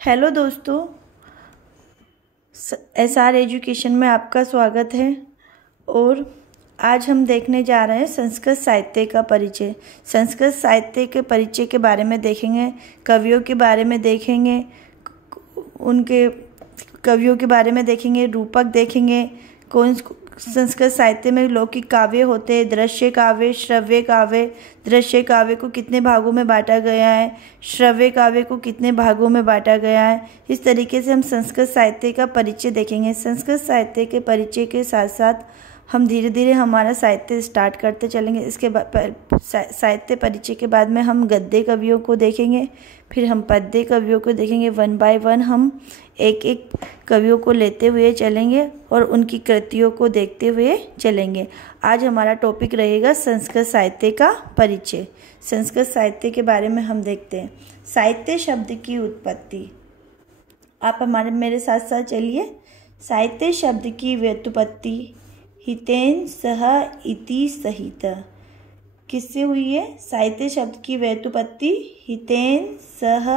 Hello दोस्तों, SR education में आपका स्वागत है। और आज हम देखने जा रहे हैं संस्कृत साहित्य का परिचय। संस्कृत साहित्य के परिचय के बारे में देखेंगे, कवियों के बारे में देखेंगे, उनके कवियों के बारे में देखेंगे, रूपक देखेंगे, कौन संस्कृत साहित्य में लौकिक काव्य होते हैं, दृश्य काव्य, श्रव्य काव्य, दृश्य काव्य को कितने भागों में बांटा गया है, श्रव्य काव्य को कितने भागों में बांटा गया है। इस तरीके से हम संस्कृत साहित्य का परिचय देखेंगे। संस्कृत साहित्य के परिचय के साथ साथ हम धीरे धीरे हमारा साहित्य स्टार्ट करते चलेंगे। इसके बाद साहित्य परिचय के बाद में हम गद्य कवियों को देखेंगे, फिर हम पद्य कवियों को देखेंगे। वन बाय वन हम एक एक कवियों को लेते हुए चलेंगे और उनकी कृतियों को देखते हुए चलेंगे। आज हमारा टॉपिक रहेगा संस्कृत साहित्य का परिचय। संस्कृत साहित्य के बारे में हम देखते हैं। साहित्य शब्द की उत्पत्ति, आप मेरे साथ साथ चलिए। साहित्य शब्द की व्युत्पत्ति हितेन सह इति सहित, किससे हुई है? साहित्य शब्द की व्युत्पत्ति हितेन सह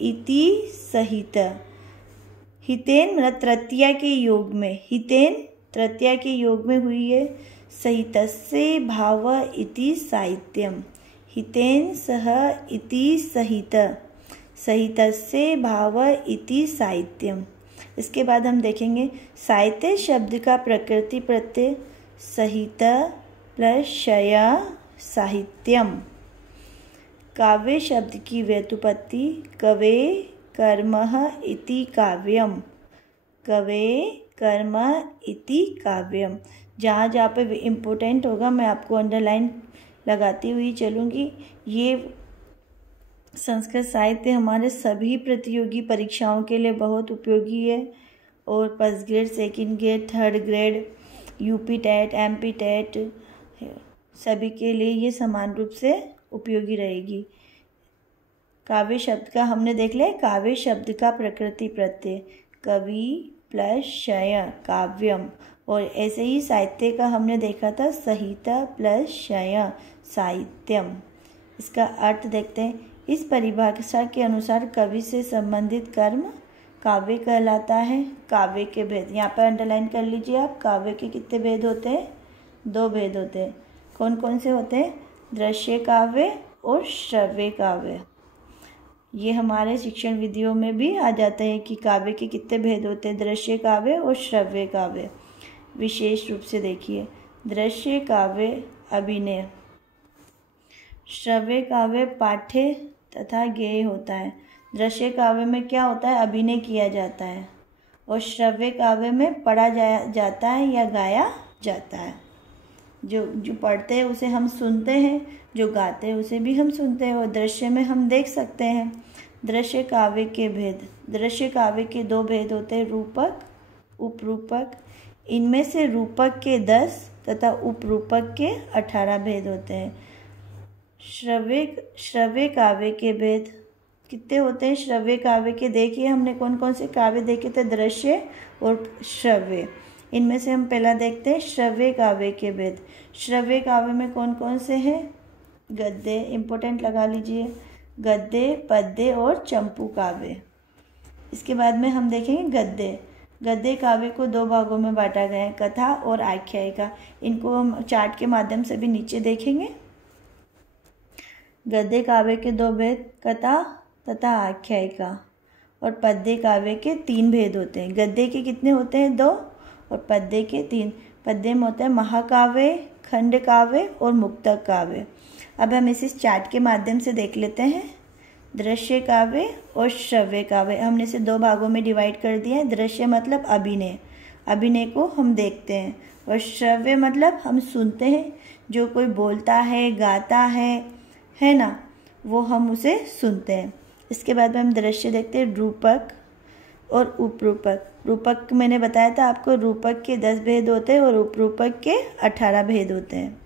इति सहित। हितेन मतलब तृतीया के योग में, हितेन तृतीया के योग में हुई है। सहितस्य भाव इति साहित्यम, हितेन सह इति सहित, सहितस्य भाव इति साहित्यम। इसके बाद हम देखेंगे साहित्य शब्द का प्रकृति प्रत्यय सहित प्लस शय साहित्यम। काव्य शब्द की व्युत्पत्ति कवे कर्मः इति काव्यम, कवे कर्म इति काव्यम। जहाँ जहाँ पे इम्पोर्टेंट होगा मैं आपको अंडरलाइन लगाती हुई चलूँगी। ये संस्कृत साहित्य हमारे सभी प्रतियोगी परीक्षाओं के लिए बहुत उपयोगी है और first grade, second grade, third grade, UP TET, MP TET सभी के लिए ये समान रूप से उपयोगी रहेगी। काव्य शब्द का हमने देख लिया। काव्य शब्द का प्रकृति प्रत्यय कवि प्लस शय काव्यम, और ऐसे ही साहित्य का हमने देखा था सहित प्लस शय साहित्यम। इसका अर्थ देखते हैं। इस परिभाषा के अनुसार कवि से संबंधित कर्म काव्य कहलाता है। काव्य के भेद यहाँ पर अंडरलाइन कर लीजिए आप। काव्य के कितने भेद होते हैं? 2 भेद होते हैं। कौन कौन से होते हैं? दृश्य काव्य और श्रव्य काव्य। ये हमारे शिक्षण विधियों में भी आ जाते हैं कि काव्य के कितने भेद होते हैं, दृश्य काव्य और श्रव्य काव्य। विशेष रूप से देखिए, दृश्य काव्य अभिनय, श्रव्य काव्य पाठ्य तथा गेय होता है। दृश्य काव्य में क्या होता है? अभिनय किया जाता है, और श्रव्य काव्य में पढ़ा जाता है या गाया जाता है। जो पढ़ते हैं उसे हम सुनते हैं, जो गाते हैं उसे भी हम सुनते हैं, और दृश्य में हम देख सकते हैं। दृश्य काव्य के भेद, दृश्य काव्य के 2 भेद होते हैं, रूपक उपरूपक। इनमें से रूपक के 10 तथा उपरूपक के 18 भेद होते हैं। श्रव्य काव्य के भेद कितने होते हैं? श्रव्य काव्य के देखिए हमने कौन कौन से काव्य देखे थे, दृश्य और श्रव्य। इनमें से हम पहला देखते हैं श्रव्य काव्य के भेद। श्रव्य काव्य में कौन कौन से हैं? गद्य, इंपॉर्टेंट लगा लीजिए, गद्य, पद्य और चंपू काव्य। इसके बाद में हम देखेंगे गद्य। गद्य काव्य को 2 भागों में बांटा गया है, कथा और आख्यायिका। इनको हम चार्ट के माध्यम से भी नीचे देखेंगे। गद्य काव्य के 2 भेद, कथा तथा आख्यायिका, और पद्य काव्य के 3 भेद होते हैं। गद्य के कितने होते हैं? 2, और पद्य के 3। पद्य में होता है महाकाव्य, खंड काव्य और मुक्तक काव्य। अब हम इसे चार्ट के माध्यम से देख लेते हैं। दृश्य काव्य और श्रव्य काव्य हमने इसे 2 भागों में डिवाइड कर दिया है। दृश्य मतलब अभिनय, अभिनय को हम देखते हैं, और श्रव्य मतलब हम सुनते हैं। जो कोई बोलता है, गाता है ना, वो हम उसे सुनते हैं। इसके बाद में हम दृश्य देखते हैं, रूपक और उपरूपक। रूपक मैंने बताया था आपको, रूपक के 10 भेद होते हैं और उपरूपक के 18 भेद होते हैं।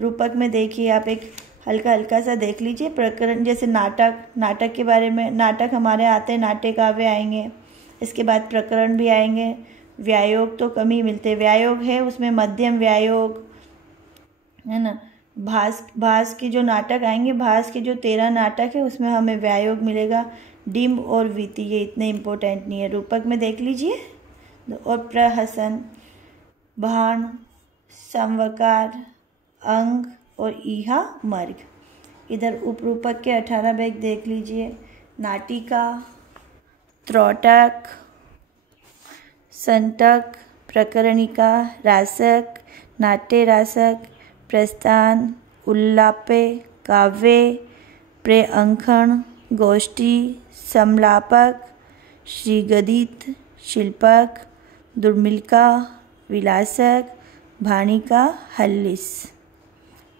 रूपक में देखिए आप एक हल्का सा देख लीजिए प्रकरण, जैसे नाटक के बारे में। नाटक हमारे आते हैं, नाट्य काव्य आएंगे, इसके बाद प्रकरण भी आएंगे। व्यायोग तो कम ही मिलते हैं। व्यायोग है उसमें मध्यम व्यायोग है ना। भास के जो नाटक आएंगे, भास के जो 13 नाटक है उसमें हमें व्यायोग मिलेगा। डिम्ब और वीति ये इतने इम्पोर्टेंट नहीं है। रूपक में देख लीजिए। और प्रहसन, भाण, समवकार, अंग और ईहा मर्ग। इधर उपरूपक के 18 भेद देख लीजिए। नाटिका, त्रोटक, संटक, प्रकरणिका, रासक, नाट्य रासक, प्रस्थान, उल्लापे, काव्य, प्रेअंकन, गोष्ठी, समलापक, श्रीगदित, शिल्पक, दुर्मिलका, विलासक, भाणिका, हल्लिस,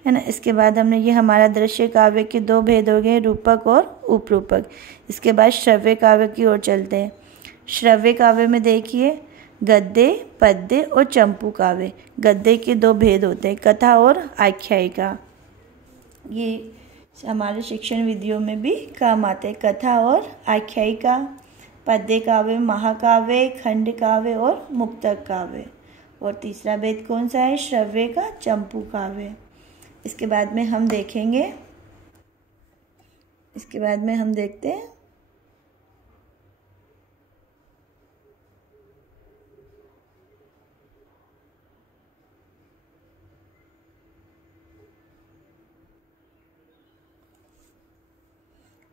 है ना। इसके बाद हमने ये हमारा दृश्य काव्य के 2 भेद हो गए, रूपक और उपरूपक। इसके बाद श्रव्य काव्य की ओर चलते हैं। श्रव्य काव्य में देखिए गद्य, पद्य और चंपू काव्य। गद्य के 2 भेद होते हैं, कथा और आख्यायिका। ये हमारे शिक्षण विधियों में भी काम आते हैं, कथा और आख्यायिका। पद्य काव्य, महाकाव्य, खंड काव्य और मुक्तक काव्य। और तीसरा भेद कौन सा है? श्रव्य का चंपू काव्य। इसके बाद में हम देखेंगे, इसके बाद में हम देखते हैं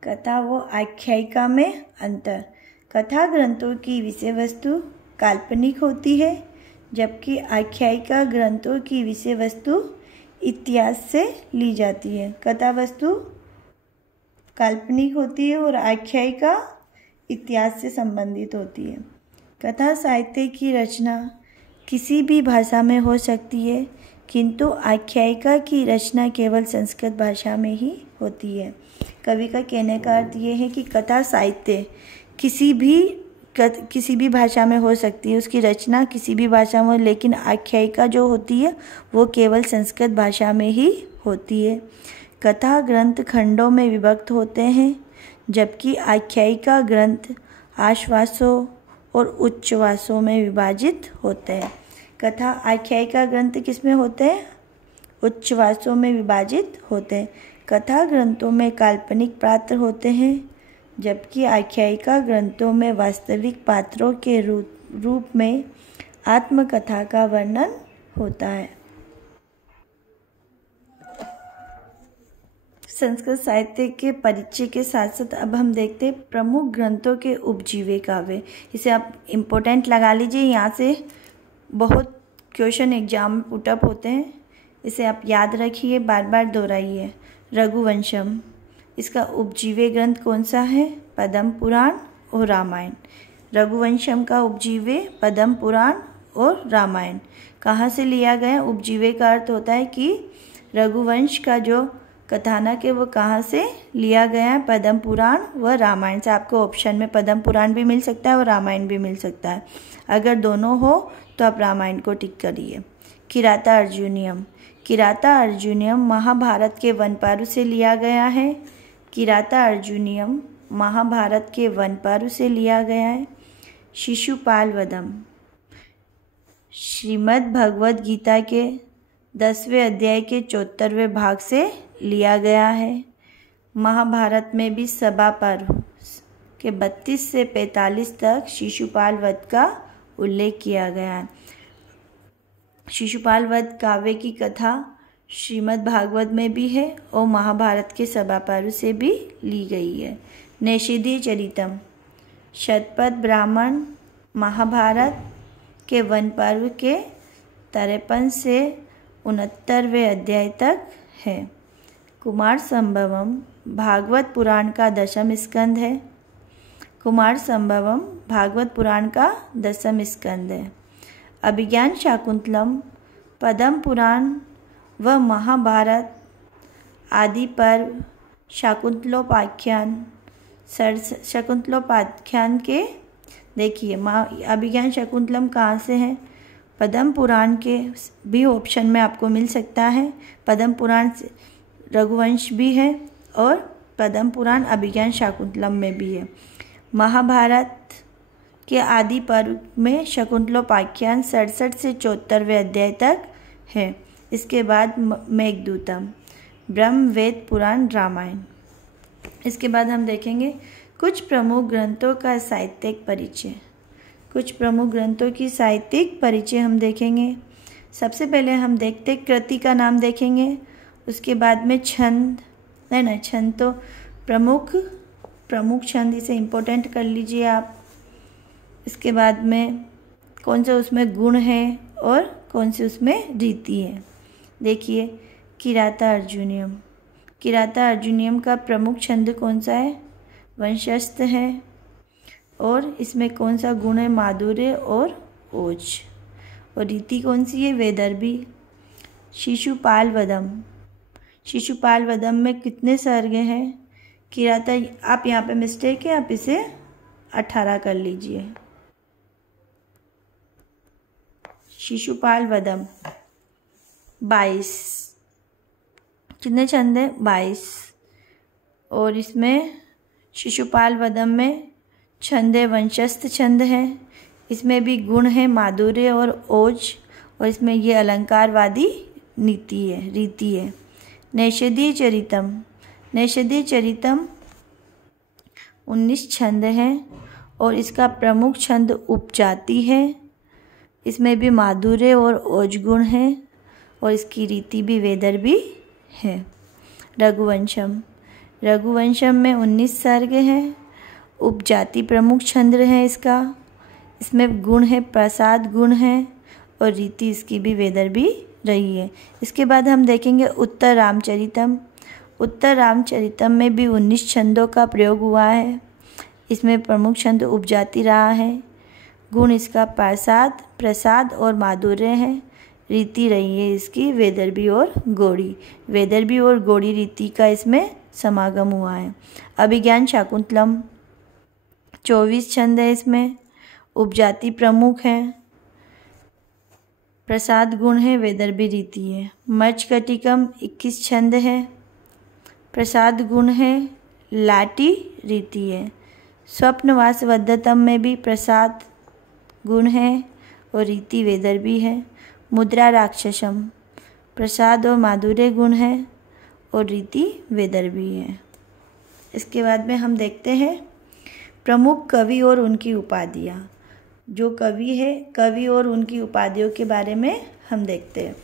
कथा व आख्यायिका में अंतर। कथा ग्रंथों की विषय वस्तु काल्पनिक होती है, जबकि आख्यायिका ग्रंथों की विषय वस्तु इतिहास से ली जाती है। कथा वस्तु काल्पनिक होती है और आख्यायिका इतिहास से संबंधित होती है। कथा साहित्य की रचना किसी भी भाषा में हो सकती है, किंतु आख्यायिका की रचना केवल संस्कृत भाषा में ही होती है। कवि का कहने का अर्थ ये है कि कथा साहित्य किसी भी भाषा में हो सकती है, उसकी रचना किसी भी भाषा में, लेकिन आख्यायिका जो होती है वो केवल संस्कृत भाषा में ही होती है। कथा ग्रंथ खंडों में विभक्त होते हैं, जबकि आख्यायिका ग्रंथ आश्वासों और उच्छ्वासों में विभाजित होते हैं। कथा आख्यायिका ग्रंथ किस में होते हैं? उच्छ्वासों में विभाजित होते हैं। कथा ग्रंथों में काल्पनिक पात्र होते हैं, जबकि आख्यायिका ग्रंथों में वास्तविक पात्रों के रूप में आत्मकथा का वर्णन होता है। संस्कृत साहित्य के परिचय के साथ साथ अब हम देखते हैं प्रमुख ग्रंथों के उपजीव्य काव्य। इसे आप इम्पोर्टेंट लगा लीजिए, यहाँ से बहुत क्वेश्चन एग्जाम में पुटअप होते हैं, इसे आप याद रखिए, बार बार दोहराइए। रघुवंशम, इसका उपजीव्य ग्रंथ कौन सा है? पद्म पुराण और रामायण। रघुवंशम का उपजीव्य पद्म पुराण और रामायण। कहाँ से लिया गया? उपजीव्य का अर्थ होता है कि रघुवंश का जो कथानक है वो कहाँ से लिया गया है? पद्म पुराण व रामायण से। आपको ऑप्शन में पद्म पुराण भी मिल सकता है और रामायण भी मिल सकता है। अगर दोनों हो तो आप रामायण को टिक करिए। किराता अर्जुनियम, किराता अर्जुनियम महाभारत के वनपारु से लिया गया है। किराता अर्जुनियम महाभारत के वनपारु से लिया गया है। शिशुपाल वधम श्रीमद् भगवद गीता के 10वें अध्याय के 74वें भाग से लिया गया है। महाभारत में भी सभा पर्व के 32 से 45 तक शिशुपाल वध का उल्लेख किया गया है। शिशुपाल वध काव्य की कथा श्रीमद् भागवत में भी है और महाभारत के सभा पर्व से भी ली गई है। नैषधीय चरितम शतपथ ब्राह्मण महाभारत के वन पर्व के 53 से 69वें अध्याय तक है। कुमार संभवम भागवत पुराण का 10वां स्कंद है। कुमार संभवम भागवत पुराण का 10वां स्कंद है। अभिज्ञान शाकुंतलम पद्म पुराण व महाभारत आदि पर्व शाकुंतलोपाख्यान शकुंतलोपाख्यान के देखिए अभिज्ञान शाकुंतलम कहाँ से है? पद्म पुराण के भी ऑप्शन में आपको मिल सकता है। पद्म पुराण से रघुवंश भी है और पद्म पुराण अभिज्ञान शाकुंतलम में भी है। महाभारत के आदि पर्व में शकुंतलोपाख्यान 67 से 74वें अध्याय तक है। इसके बाद मेघदूतम ब्रह्म वेद पुराण रामायण। इसके बाद हम देखेंगे कुछ प्रमुख ग्रंथों का साहित्यिक परिचय। कुछ प्रमुख ग्रंथों की साहित्यिक परिचय हम देखेंगे। सबसे पहले हम देखते कृति का नाम देखेंगे, उसके बाद में छंद, नहीं छंद तो प्रमुख छंद, इसे इम्पोर्टेंट कर लीजिए आप। इसके बाद में कौन से उसमें गुण है और कौन से उसमें रीति है। देखिए किराता अर्जुनीयम। किराता अर्जुनीयम का प्रमुख छंद कौन सा है? वंशस्थ है। और इसमें कौन सा गुण है? माधुर्य और ओज। और रीति कौन सी है? वैदर्भी। शिशुपाल वधम। शिशुपाल वधम में कितने सर्ग हैं? किराता, आप यहाँ पे मिस्टेक है, आप इसे 18 कर लीजिए। शिशुपाल वधम 22। कितने छंद हैं? 22। और इसमें शिशुपाल वधम में छंद है, वंशस्थ छंद है। इसमें भी गुण है, माधुर्य और ओज। और इसमें ये अलंकारवादी रीति है। नैषधीय चरितम। नैषधीय चरितम 19 छंद हैं और इसका प्रमुख छंद उपजाति है। इसमें भी माधुर्य और ओज गुण है और इसकी रीति भी वैदर्भी है। रघुवंशम। रघुवंशम में 19 सर्ग हैं। उपजाति प्रमुख छंद है इसका। इसमें गुण है, प्रसाद गुण है और रीति इसकी भी वैदर्भी रही है। इसके बाद हम देखेंगे उत्तर रामचरितम। उत्तर रामचरितम में भी 19 छंदों का प्रयोग हुआ है। इसमें प्रमुख छंद उपजाति रहा है। गुण इसका प्रसाद और माधुर्य है। रीति रही है इसकी वैदर्भी और गौड़ी। वैदर्भी और गौड़ी रीति का इसमें समागम हुआ है। अभिज्ञान शाकुंतलम 24 छंद है। इसमें उपजाति प्रमुख है, प्रसाद गुण है, वैदर्भी रीति है। मर्चकटिकम 21 छंद है, प्रसाद गुण है, लाटी रीति है। स्वप्नवास वद्धतम में भी प्रसाद गुण है और रीति वैदर्भी है। मुद्रा राक्षसम प्रसाद और माधुर्य गुण है और रीति वैदर्भी है। इसके बाद में हम देखते हैं प्रमुख कवि और उनकी उपाधियाँ। जो कवि है, कवि और उनकी उपाधियों के बारे में हम देखते हैं।